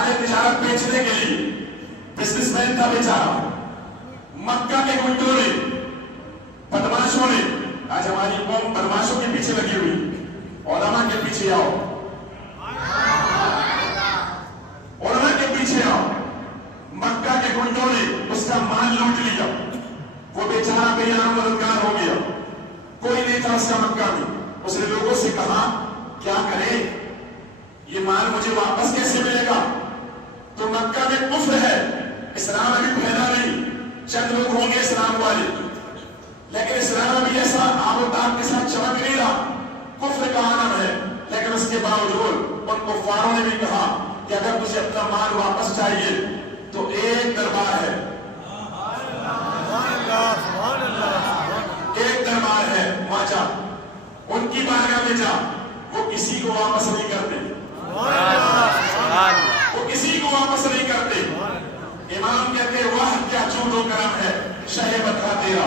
माने तिजारत बेचने के लिए बिजनेसमैन था बेचारा। मक्का के गुंडों ने, बदमाशों ने, आज हमारी कौम बदमाशों के पीछे लगी हुई, उलमा के पीछे आओ, उलमा के पीछे आओ। मक्का के गुंडों ने उसका माल लूट लिया, वो बेचारा बेयान मददगार हो गया, कोई नहीं था उसका मक्का में। उसने लोगों से कहा क्या करे, ये माल मुझे वापस कैसे मिलेगा? तो मक्का में कुफ्र है, इस्लाम अभी फैला नहीं, चंद लोग होंगे इस्लाम वाले, लेकिन इस्लाम अभी ऐसा आबोताब के साथ चमक नहीं रहा, कुफ्र का आलम है। लेकिन उसके बावजूद उन कुफ्फारों ने भी कहा कि अगर तुझे अपना माल वापस चाहिए तो एक दरबार है, एक दरबार है, वहां जा, उनकी बारगाह में जा, वो किसी को वापस नहीं करते, वो किसी को वापस नहीं करते। इमाम कहते वाह क्या जूदो करम है, शहे बता तेरा,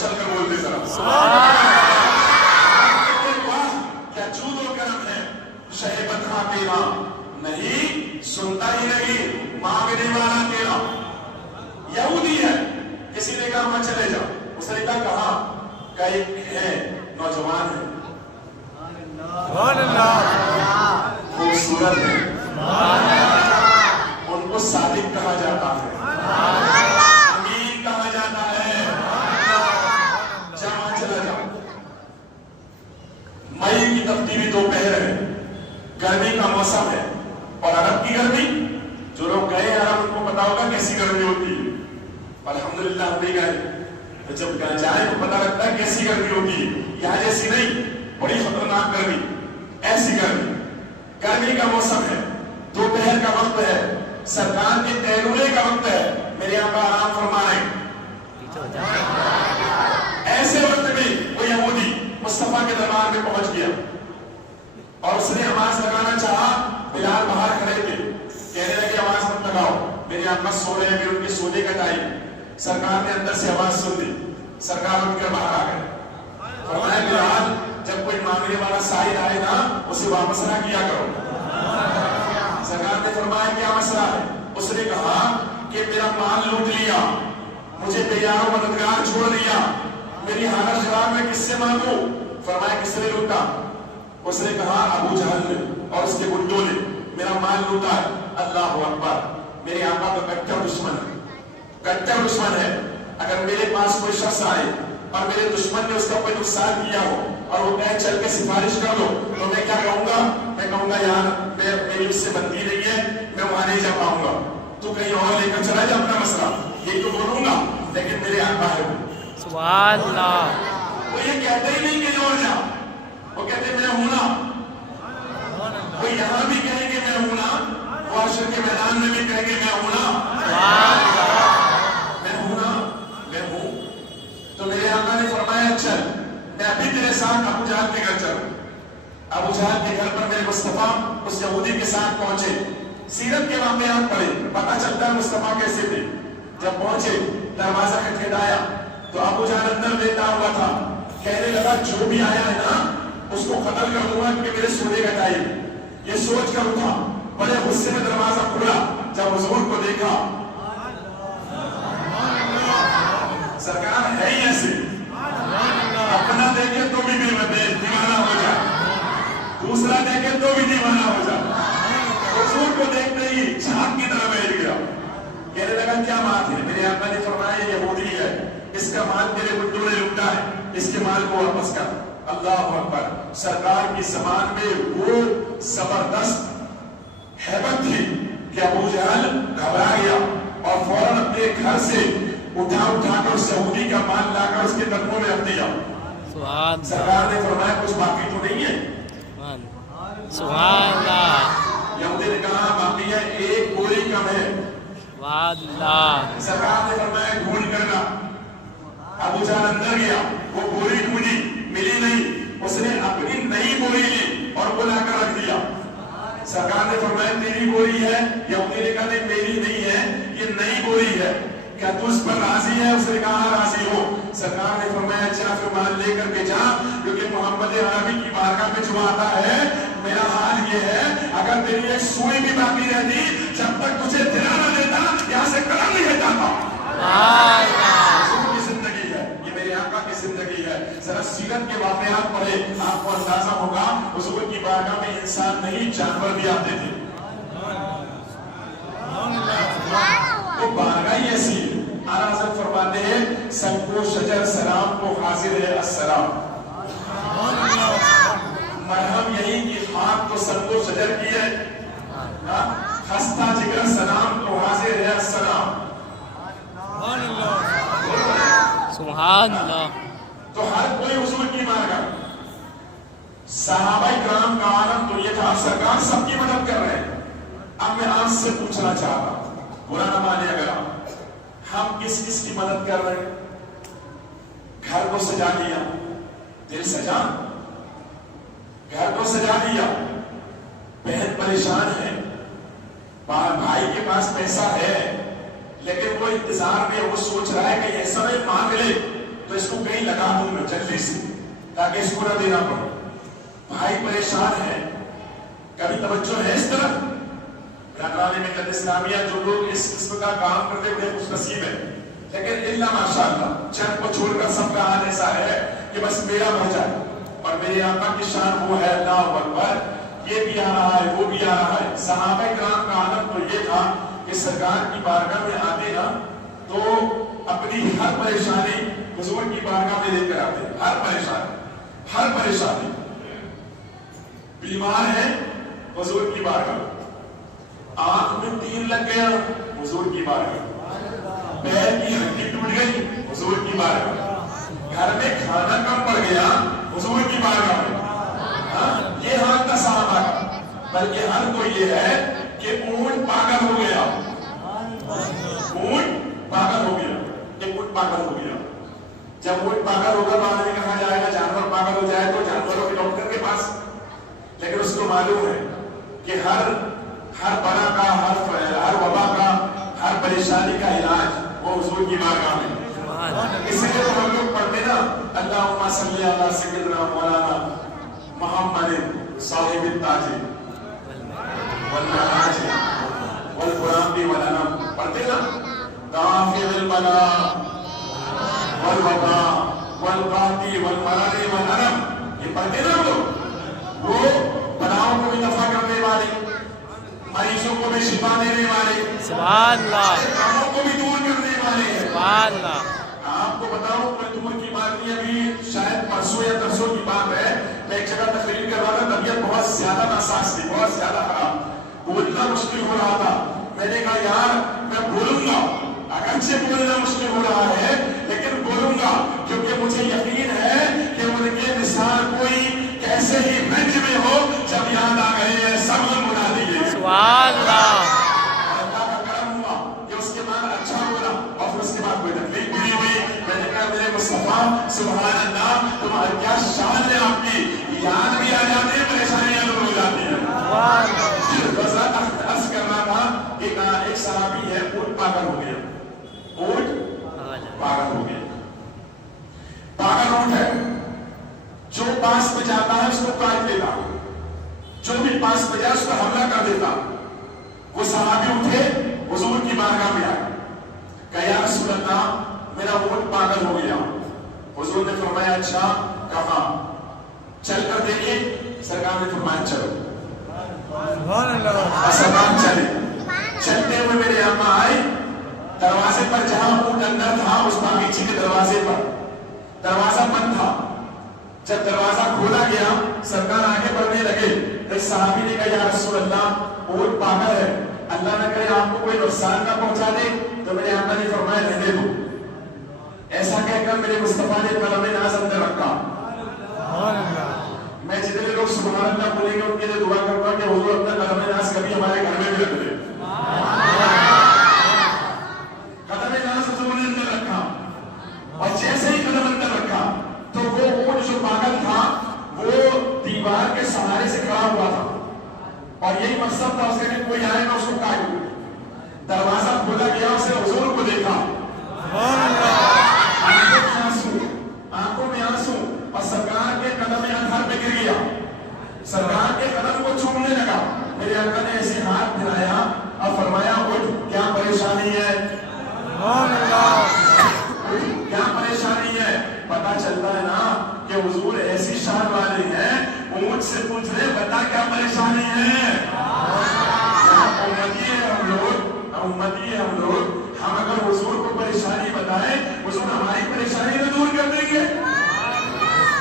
चल कर बोलते जरा, वाह क्या जूदो करम है, शहे बता तेरा, नहीं सुनता ही नहीं, मांगने वाला तेरा। यहूदी है, किसी ने कहा मैं चले जाओ, उसने कहा एक है नौजवान है, खूबसूरत है, उनको सादिक कहा जाता है, अमीन कहा जाता है, जहां चला जाओ। मई की तब्दीली दोपहर है, गर्मी का मौसम है, और अरब की गर्मी, जो लोग गए अरब उनको पता होगा कैसी गर्मी होती है। अल्हम्दुलिल्लाह हम नहीं गए, तो जब जाए तो पता लगता है कैसी गर्मी होती है। यहाँ जैसी नहीं, बड़ी खतरनाक गर्मी, ऐसी गर्मी, गर्मी का मौसम है, दोपहर का वक्त है, सरकार के तैरूने का वक्त है, मेरे यहाँ पर आराम फरमा रहे। ऐसे वक्त में वो यहूदी मुस्तफा के दरबार में पहुंच गया और उसने आवाज लगाना चाहा। बिलाल बाहर खड़े थे, कहने लगे आवाज मत लगाओ, मेरे आका सो रहे हैं, उनके सोने का टाइम। सरकार ने अंदर से आवाज सुन ली, सरकार उठकर बाहर आ गए। फरमाया बिलाल, जब कोई मांगने वाला साहिल आए ना, उसे वापस ना किया करो। सरकार ने फरमाया क्या मसला है? उसने कहा कि मेरा माल लूट लिया, मुझे बेयारो मददगार छोड़ दिया, मेरी हालत खराब है, किससे मांगू? फरमाया किसने लूटा? उसने कहा अबू जहल ने और उसके गुंडों ने मेरा माल लूटा है। अल्लाह अकबर, मेरे आका तो कट्टर दुश्मन है, कट्टर दुश्मन है। अगर मेरे पास कोई शख्स आए और मेरे दुश्मन ने उसका कोई नुकसान किया हो और वो कहे चल के सिफारिश कर लो, तो मैं क्या कहूंगा? मैं कहूंगा यार मेरी उससे बनती नहीं है, मैं वहां नहीं जा पाऊंगा, तू कहीं और लेकर चला जा अपना मसला, ये तो बोलूंगा, लेकिन मेरे आका है सुभान अल्लाह, वो ये कहते ही नहीं कि जोर जा, वो कहते मैं हूं ना। वो यहां भी कहेंगे मैं हूं ना, वो हश्र के मैदान में भी कहेंगे मैं हूं ना, मैं हूं ना, मैं हूं। तो मेरे आका ने फरमाया चल, मैं अभी तेरे साथ अबू जहल के घर चलूं। अबू जहल के घर पर मेरे मुस्तफा उस यहूदी के साथ पहुंचे। सीरत के वाक़यात पढ़े, पता चलता है मुस्तफा कैसे थे। जब पहुंचे, दरवाजा खटखटाया तो अबू जहल अंदर लेटा हुआ था, कहने लगा जो भी आया है ना उसको कत्ल कर दूंगा कि मेरे सोने का टाइम। ये सोच कर उठा, बड़े गुस्से में दरवाजा खुला, जब हुजूर को देखा, सरकार है ही ऐसे, अपना देखे तो भी दीवाना हो जाए, दूसरा देखे तो भी दीवाना हो जाए। हुजूर को देखते ही झांक की तरह बैठ गया, कहने लगा क्या बात है? मेरे आका ने फरमाया यहूदी है, इसका माल तेरे गुंडों ने लूटा है, इसके माल को वापस कर। अल्लाह अकबर, सरकार की ज़बान में वो जबरदस्त हैबत थी कि अबू जहल घबरा गया और फौरन अपने घर से उठाकर उस यहूदी का माल लाकर उसके कदमों में रख दिया। सरकार ने फरमाया कुछ बाकी तो नहीं है? सुभान अल्लाह। यहूदी ने कहा बाकी है, एक बोरी कम है। सरकार ने फरमाया ढूंढ करना। अबू जहल अंदर गया, वो बोरी ढूंढी, मिली नहीं, उसने अपनी नई बोरी ली और वो लाकर रख दिया। सरकार ने फरमाया तेरी बोरी है? यहूदी ने कहा नहीं मेरी नहीं है, ये नई बोरी है, क्या तू इस पर राजी है? उसने कहा राजी हो। सरकार ने फरमाया अच्छा फिर माल लेकर के जा, क्योंकि मोहम्मद अरबी की बारगाह में जो आता है, मेरा हाल ये है अगर तेरी एक सुई भी बाकी रहती, जब तक तुझे दिला न देता, यहाँ से कदम नहीं हटाता। की जिंदगी है ये, मेरे आका की जिंदगी है। जरा सीरत के वाकयात पढ़े, आपको अंदाजा होगा हुजूर की बारगाह में इंसान नहीं जानवर भी आते थे। तो बारगाह ही ऐसी है। आला हज़रत फरमाते हैं सबको शजर सलाम को हाजिर है अस्सलाम। मरहम यही कि खाक तो सबको शजर की है, खस्ता जिगर सलाम को हाजिर है अस्सलाम। सुभान अल्लाह। तो हर कोई हुजूर की बारगाह। सहाबाए किराम का आलम तो ये था, सरकार सबकी मदद कर रहे हैं। अब मैं आपसे पूछना चाहता हूं, बुरा न माने अगर आप, हम किस किस की मदद कर रहे हैं? घर को सजा लिया, दिल सजा, घर को सजा लिया, बहन परेशान है, भाई के पास पैसा है लेकिन वो इंतजार में, वो सोच रहा है कि ऐसा में मांग ले तो इसको कहीं लगा दूं मैं जल्दी से ताकि इसको ना देना पड़े। भाई परेशान है, कभी तवज्जो है इस तरफ? में इस्लामिया जो लोग इस किस्म का काम करते हुए खुश नसीब है, लेकिन इल्ला माशाअल्लाह चंद को छोड़कर सबका हाल ऐसा है कि बस मेरा भर जाए और मेरे आका की शान वो है अल्लाहु अकबर, ये भी आ रहा है वो भी आ रहा है। सहाबाए किराम का आलम तो ये था कि सरकार की बारगाह में आते ना तो अपनी हर परेशानी हुजूर की बारगाह में लेकर आते, हर परेशानी। बीमार है हुजूर की बारगाह, आंख में तीर लग गया हुजूर की बारगाह, पैर की हड्डी टूट गई हुजूर की बारगाह, घर में खाना कम पड़ गया हुजूर की बारगाह में। ये हाल था सहाबा का। बल्कि हर कोई ये है कि ऊंट पागल हो गया, ऊंट पागल हो गया, एक ऊंट पागल हो गया। जब ऊंट पागल होगा तो आदमी कहा जाएगा, जानवर पागल हो जाए तो जानवरों के डॉक्टर के पास। लेकिन उसको मालूम है कि हर बला का, हर वबा का, हर परेशानी का इलाज वो हुजूर की बारगाह में। इसलिए तो हम लोग पढ़ते ना, अल्लाहुम्मा सल्ली अला सय्यिदना मौलाना मुहम्मद साहिबित ताज वल मनाज वल कुरान वल अनम, पढ़ते ना, दाफिल बला वल वबा वल गाती वल मरारी वल अनम, ये पढ़ते ना लोग। वो बलाओं को भी दफा करने वाले, मरीजों को भी शिफा देने वाले, सुभान अल्लाह, कामों को भी दूर करने वाले हैं। सुभान अल्लाह। आपको बताऊं कोई दूर की बात नहीं, अभी शायद परसों या तरसों की बात है, मैं एक जगह तकरीर कर रहा था, तबीयत बहुत ज्यादा नासाज थी, बहुत ज्यादा खराब, बोलना मुश्किल हो रहा था। मैंने कहा यार मैं बोलूंगा, अगरचे बोलना मुश्किल हो रहा है लेकिन बोलूंगा, क्योंकि मुझे यकीन है कि उनके मिसाल कोई कैसे ही रंज में हो, जब याद आ गए हैं सब हम बुला दिए। सुभान अल्लाह। अल्लाह का करम हुआ कि उसके बाद अच्छा बोला और फिर उसके बाद कोई तकलीफ भी हुई। मैंने कहा मेरे मुस्तफा सुभान अल्लाह, तुम्हारी क्या शान है आपकी, याद भी आ जाती है, परेशानियां दूर हो जाती है। अर्ज करना था, एक सहाबी है, ऊंट पागल हो गया, ऊंट पागल हो गया, पागल ऊंट है, जो पास में जाता है उसको काट देता, जो भी पास में जाए उसको हमला कर देता। वो सहाबी उठे हुजूर की बारगाह में आए, कहा या रसूल अल्लाह मेरा ऊंट पागल हो गया। हुजूर ने फरमाया अच्छा, कहा चल कर देखिए। सरकार ने फरमाया चलो, सरकार चले। चलते हुए मेरे अम्मा आए, दरवाजे पर जहां ऊंट अंदर था उस बागीचे के दरवाजे पर दरवाजा बंद था। जब दरवाजा खोला गया सरकार आगे बढ़ने लगे, एक सहाबी ने कहा या रसूल अल्लाह ऊंट पागल है, अल्लाह न करे आपको कोई नुकसान ना पहुंचा दे। तो मेरे अम्मा ने फरमाया रहने दो। ऐसा कहकर मेरे मुस्तफा ने कलम नाज अंदर रखा। मैं जितने लोग सुभान अल्लाह बोलेंगे उनके लिए दुआ करूंगा कि हुजूर अपना कलम नाज कभी हमारे घर में भी रख दे। कलम नाज हुजूर ने अंदर रखा और जैसे ही कलम अंदर रखा तो वो ऊंट जो पागल था वो दीवार के सहारे से खड़ा हुआ था और यही मकसद था उसके लिए कोई आए ना उसको काट दे। दरवाजा खोला गया, उसे हुजूर को देखा, आंखों में आंसू और सरकार के कदम अनहर पे गिर गया, सरकार के कदम को चूमने लगा। मेरे हैं? उम्मती है हम लोग। हम अगर हुजूर को परेशानी बताएं, हुजूर हमारी परेशानी तो दूर कर देंगे।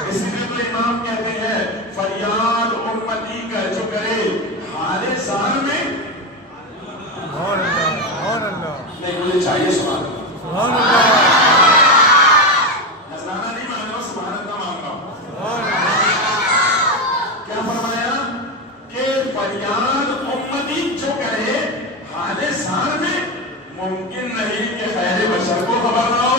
इसलिए तो इमाम कहते हैं फरियाद उम्मती का जो करे हाले ज़ार में। नहीं, मुझे चाहिए सुभान अल्लाह। नजराना नहीं मांग रहा हूं, सुभान अल्लाह मांग रहा हूं। क्या फरमाया कि फरियाद उम्मती जो करे हाले ज़ार में, मुमकिन नहीं कि खैर बशर को खबर ना हो,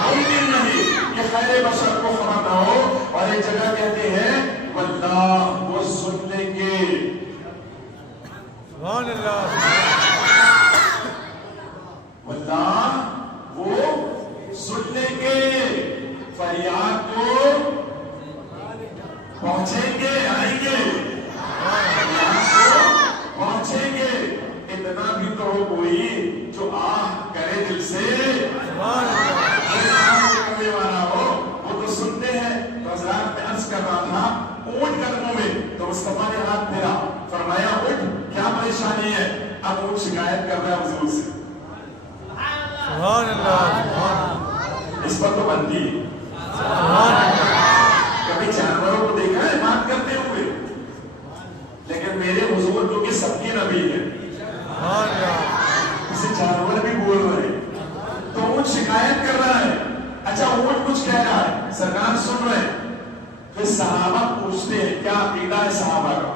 मुमकिन नहीं कि खैर बशर को खबर ना हो। और एक जगह कहते हैं वल्लाह वो सुन लेंगे। वल्लाह वो सुन लेंगे, फरियाद को पहुंचेंगे, आएंगे, फरियाद को पहुंचेंगे। इतना भी तो हो कोई जो आह करे दिल से, करने वाला हो, वो तो सुनते हैं। तो हज़रात में अर्ज कर रहा था ऊंट कदमों में, तो मुस्तफा ने हाथ फेरा, फरमाया उठ क्या परेशानी है? अब ऊंट शिकायत कर रहा है हुजूर से। इस पर तो बंदी कभी जानवरों को देखा है बात करते हुए, लेकिन मेरे हुजूर जो कि सबके नबी है, इसे जानवर भी बोल रहे हैं, तो ऊंट शिकायत कर रहा है। अच्छा, ऊंट कुछ कह रहा है, सरकार सुन रहे हैं। फिर सहाबा पूछते हैं क्या अकीदा है सहाबा का?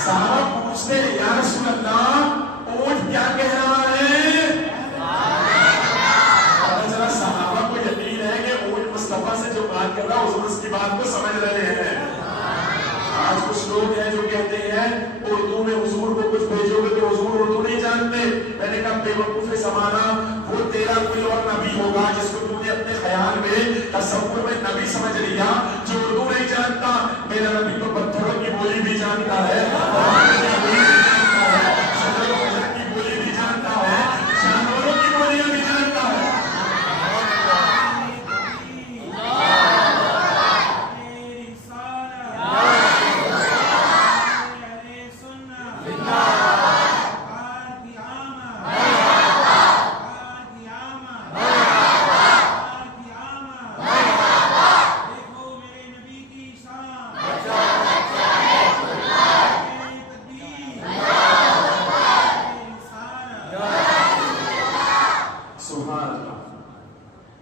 सहाबा पूछते हैं या रसूल अल्लाह ऊंट क्या कह रहा है? जरा सहाबा को यकीन है कि ऊंट मुस्तफा से जो बात कर रहा है हुजूर उसकी बात को समझ रहे हैं। आज कुछ लोग हैं जो कहते हैं उर्दू में हुजूर को कुछ भेजोगे तो हुजूर उर्दू नहीं जानते। मैंने कहा बेवकूफ जमाना, वो तेरा कोई और नबी होगा जिसको तूने अपने ख्याल में तसव्वुर में नबी समझ लिया, जो उर्दू नहीं जानता। मेरा नबी तो पत्थरों की बोली भी जानता है, की बोली भी जानता है, जानवरों की बोलियां भी जानता है।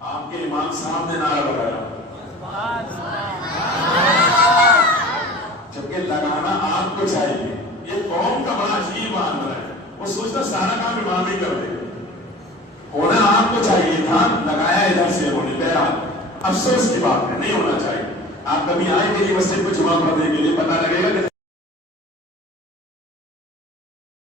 आपके इमाम साहब ने नारा लगाया, जबकि लगाना आपको चाहिए। ये कौम का बड़ा अजीब मामला है, वो सोचता सारा काम इमाम ही कर दे। होना आपको चाहिए था, लगाया इधर से होने गया। अफसोस की बात है, नहीं होना चाहिए। आप कभी आए मेरी मस्जिद को जुमा पढ़ने के लिए, पता लगेगा कि